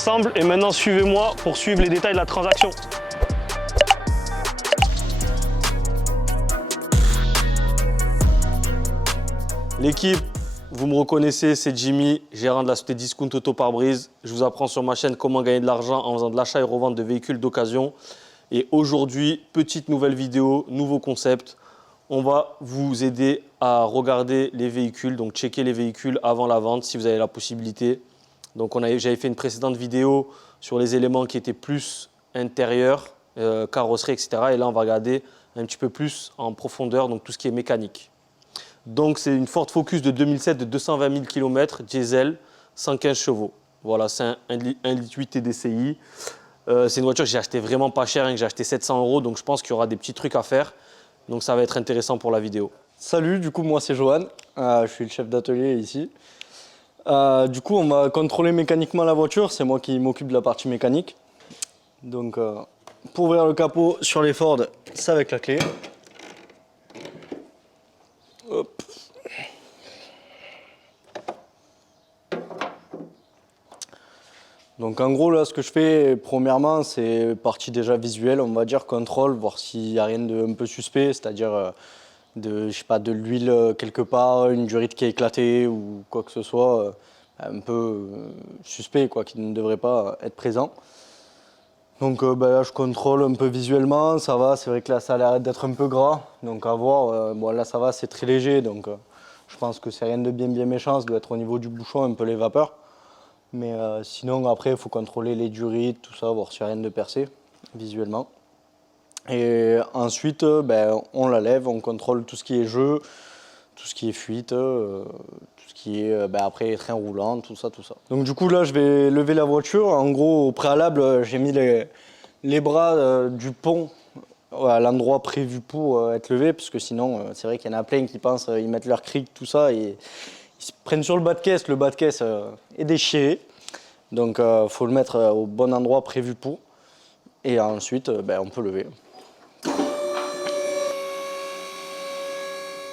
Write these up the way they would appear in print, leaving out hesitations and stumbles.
Ensemble et maintenant suivez-moi pour suivre les détails de la transaction. L'équipe, vous me reconnaissez, c'est Jimmy, gérant de la société Discount Auto Pare-Brise. Je vous apprends sur ma chaîne comment gagner de l'argent en faisant de l'achat et revente de véhicules d'occasion. Et aujourd'hui, petite nouvelle vidéo, nouveau concept. On va vous aider à regarder les véhicules, donc checker les véhicules avant la vente si vous avez la possibilité. Donc j'avais fait une précédente vidéo sur les éléments qui étaient plus intérieurs, carrosserie, etc. Et là, on va regarder un petit peu plus en profondeur, donc tout ce qui est mécanique. Donc c'est une Ford Focus de 2007 de 220 000 km, diesel, 115 chevaux. Voilà, c'est un 1,8 TDCi. C'est une voiture que j'ai acheté vraiment pas cher, que j'ai acheté 700 €, donc je pense qu'il y aura des petits trucs à faire. Donc ça va être intéressant pour la vidéo. Salut, du coup moi c'est Johan, je suis le chef d'atelier ici. Du coup on va contrôler mécaniquement la voiture, c'est moi qui m'occupe de la partie mécanique. Donc pour ouvrir le capot sur les Ford, c'est avec la clé. Hop. Donc en gros là ce que je fais premièrement c'est partie déjà visuelle, on va dire contrôle, voir s'il n'y a rien de un peu suspect, c'est-à-dire je sais pas, de l'huile quelque part, une durite qui est éclatée ou quoi que ce soit un peu suspect quoi, qui ne devrait pas être présent. Donc là je contrôle un peu visuellement, ça va, c'est vrai que là ça a l'air d'être un peu gras, donc à voir, bon là ça va, c'est très léger, donc je pense que c'est rien de bien méchant, ça doit être au niveau du bouchon un peu les vapeurs. Mais sinon, après, il faut contrôler les durites, tout ça, voir s'il n'y a rien de percé, visuellement. Et ensuite, on la lève, on contrôle tout ce qui est jeu, tout ce qui est fuite, tout ce qui est, après, train roulant, tout ça. Donc du coup, là, je vais lever la voiture. En gros, au préalable, j'ai mis les bras du pont à l'endroit prévu pour être levé, parce que sinon, c'est vrai qu'il y en a plein qui pensent, ils mettent leur cric, tout ça, et ils se prennent sur le bas de caisse est déchiré. Donc il faut le mettre au bon endroit prévu pour. Et ensuite, on peut lever.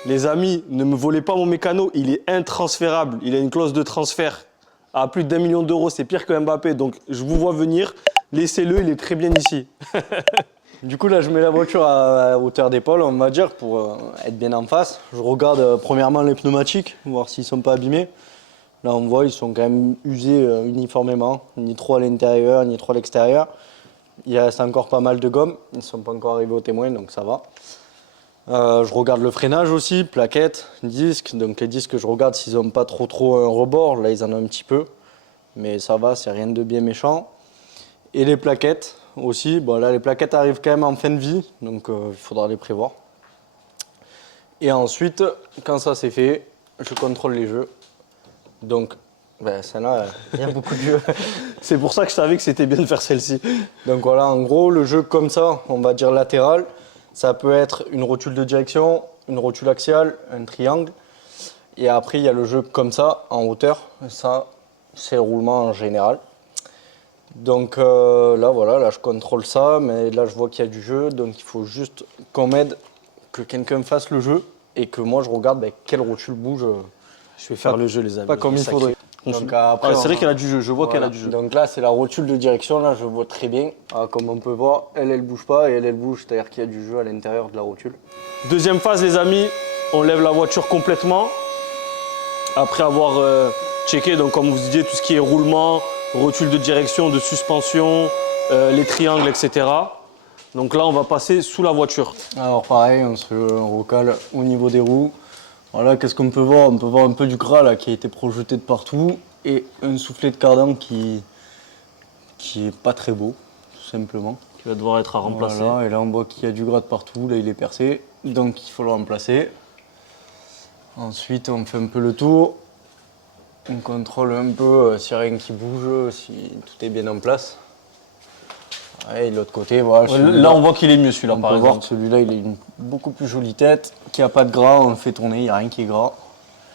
Les amis, ne me volez pas mon mécano, il est intransférable. Il a une clause de transfert à plus d'1 million d'euros, c'est pire que Mbappé. Donc je vous vois venir, laissez-le, il est très bien ici. Du coup là je mets la voiture à hauteur d'épaule, on va dire, pour être bien en face. Je regarde premièrement les pneumatiques, voir s'ils ne sont pas abîmés. Là on voit ils sont quand même usés uniformément, ni trop à l'intérieur, ni trop à l'extérieur. Il reste encore pas mal de gomme, ils ne sont pas encore arrivés au témoin donc ça va. Je regarde le freinage aussi, plaquettes, disques. Donc les disques je regarde s'ils n'ont pas trop un rebord, là ils en ont un petit peu. Mais ça va, c'est rien de bien méchant. Et les plaquettes aussi, bon là les plaquettes arrivent quand même en fin de vie, donc il faudra les prévoir. Et ensuite, quand ça c'est fait, je contrôle les jeux. Donc celle-là, il y a beaucoup de jeux. C'est pour ça que je savais que c'était bien de faire celle-ci. Donc voilà, en gros, le jeu comme ça, on va dire latéral, ça peut être une rotule de direction, une rotule axiale, un triangle. Et après, il y a le jeu comme ça, en hauteur. Ça, c'est le roulement en général. Donc là, voilà, là je contrôle ça, mais là je vois qu'il y a du jeu, donc il faut juste qu'on m'aide, que quelqu'un fasse le jeu et que moi je regarde quelle rotule bouge. Je vais faire le jeu, les amis. Pas comme il faudrait. Donc, après, c'est vrai qu'elle a du jeu, je vois qu'elle a du jeu. Donc là, c'est la rotule de direction, là je vois très bien. Comme on peut voir, elle bouge pas et elle bouge, c'est-à-dire qu'il y a du jeu à l'intérieur de la rotule. Deuxième phase, les amis, on lève la voiture complètement. Après avoir checké, donc comme vous disiez, tout ce qui est roulement, rotule de direction, de suspension, les triangles, etc. Donc là, on va passer sous la voiture. Alors pareil, on se recale au niveau des roues. Voilà, qu'est-ce qu'on peut voir? On peut voir un peu du gras là, qui a été projeté de partout et un soufflet de cardan qui est pas très beau, tout simplement. Qui va devoir être à remplacer. Voilà, et là on voit qu'il y a du gras de partout, là il est percé, donc il faut le remplacer. Ensuite on fait un peu le tour, on contrôle un peu s'il n'y a rien qui bouge, si tout est bien en place. Et de l'autre côté, voilà. Là, on voit qu'il est mieux celui-là, par exemple. On peut voir que celui-là, il a une beaucoup plus jolie tête, qui n'a pas de gras, on le fait tourner, il n'y a rien qui est gras.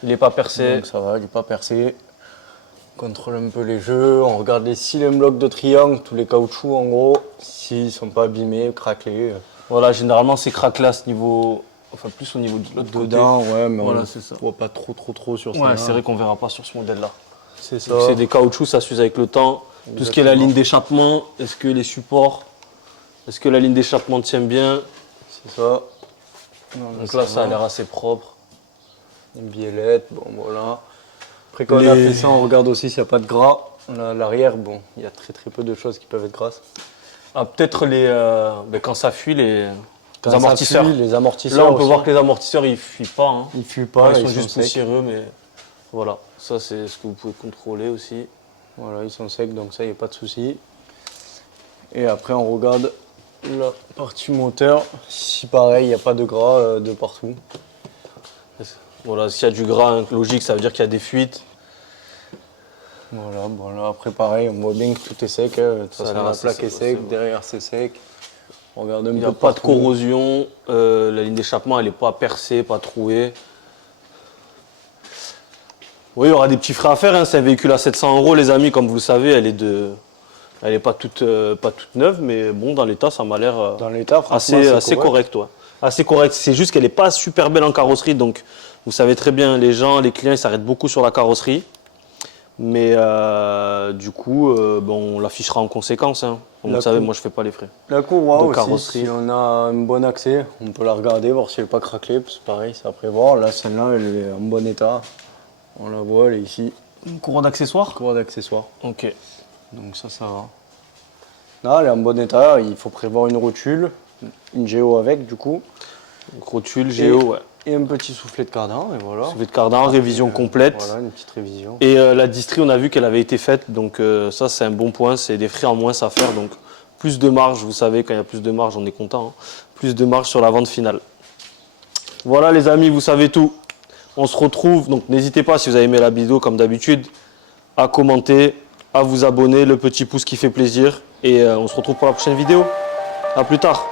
Il n'est pas percé. Donc ça va, il n'est pas percé. On contrôle un peu les jeux, on regarde les cylindres blocs de triangle, tous les caoutchoucs en gros, s'ils ne sont pas abîmés, craquelés. Voilà, généralement, c'est craquelé à ce niveau, enfin plus au niveau de l'autre côté. Dedans, ouais, mais voilà, on ne voit pas trop sur ça. Ouais, c'est vrai qu'on ne verra pas sur ce modèle-là. C'est ça. C'est des caoutchoucs, ça s'use avec le temps. Tout ce qui est la ligne d'échappement, est-ce que les supports, est-ce que la ligne d'échappement tient bien? C'est ça. Donc là, ça a l'air assez propre. Une biellette, bon voilà. Après quand on a fait ça, on regarde aussi s'il n'y a pas de gras. Là, à l'arrière, bon, il y a très peu de choses qui peuvent être grasses. Ah, peut-être quand ça fuit, les Quand amortisseurs. ça fuit, les amortisseurs Là, on peut aussi. voir que les amortisseurs, ils fuient pas. Hein. Ils fuient pas, Ils ils sont juste secs. poussiéreux, mais voilà. Ça, c'est ce que vous pouvez contrôler aussi. Voilà, ils sont secs, donc ça, il n'y a pas de souci. Et après, on regarde la partie moteur. Si pareil, il n'y a pas de gras de partout. Voilà, s'il y a du gras, hein, logique, ça veut dire qu'il y a des fuites. Voilà, bon là, après pareil, on voit bien que tout est sec. De toute Ça a façon, l'air la assez plaque sec est sec, aussi, ouais. derrière c'est sec. On regarde un Il n'y peu a pas de partout. corrosion, la ligne d'échappement elle n'est pas percée, pas trouée. Oui, il y aura des petits frais à faire, hein. C'est un véhicule à 700 € les amis, comme vous le savez, elle est pas toute neuve, mais bon, dans l'état ça m'a l'air Dans l'état, franchement, assez correct. Ouais. Assez correct, c'est juste qu'elle n'est pas super belle en carrosserie, donc vous savez très bien, les clients ils s'arrêtent beaucoup sur la carrosserie. Mais du coup, on l'affichera en conséquence. Hein. Comme vous savez, moi je fais pas les frais. La courroie de aussi, carrosserie. si on a un bon accès, on peut la regarder, voir si elle n'est pas craquelée. C'est pareil, c'est à prévoir. Là, celle-là, elle est en bon état. On la voit, elle est ici. Une courroie d'accessoires. Courroie d'accessoires. Ok. Donc ça va. Là, elle est en bon état. Il faut prévoir une rotule, une géo avec, du coup. Donc, rotule, géo, ouais. Et un petit soufflet de cardan, et voilà. Soufflet de cardan, révision complète. Voilà, une petite révision. Et la distrie, on a vu qu'elle avait été faite, donc ça c'est un bon point, c'est des frais en moins à faire, donc plus de marge, vous savez, quand il y a plus de marge, on est content, hein. Plus de marge sur la vente finale. Voilà les amis, vous savez tout. On se retrouve, donc n'hésitez pas si vous avez aimé la vidéo comme d'habitude, à commenter, à vous abonner, le petit pouce qui fait plaisir, et on se retrouve pour la prochaine vidéo. A plus tard.